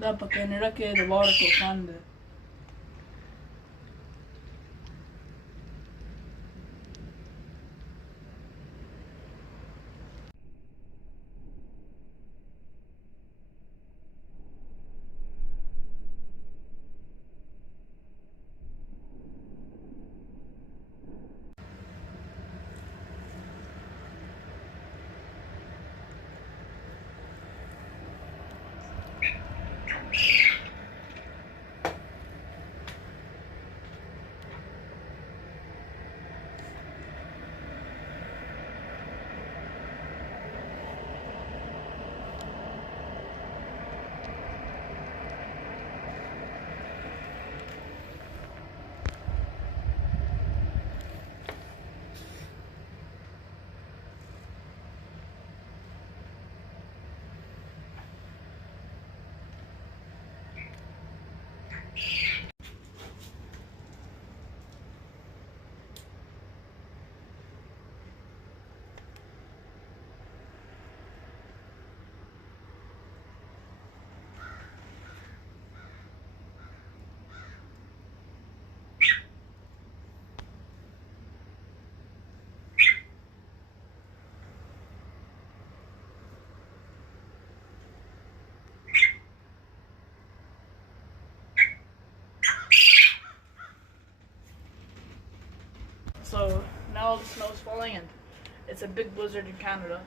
Da para quem era que de barco grande. So now the snow's falling and it's a big blizzard in Canada.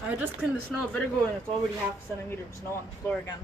I just cleaned the snow a bit ago and it's already half a centimeter of snow on the floor again.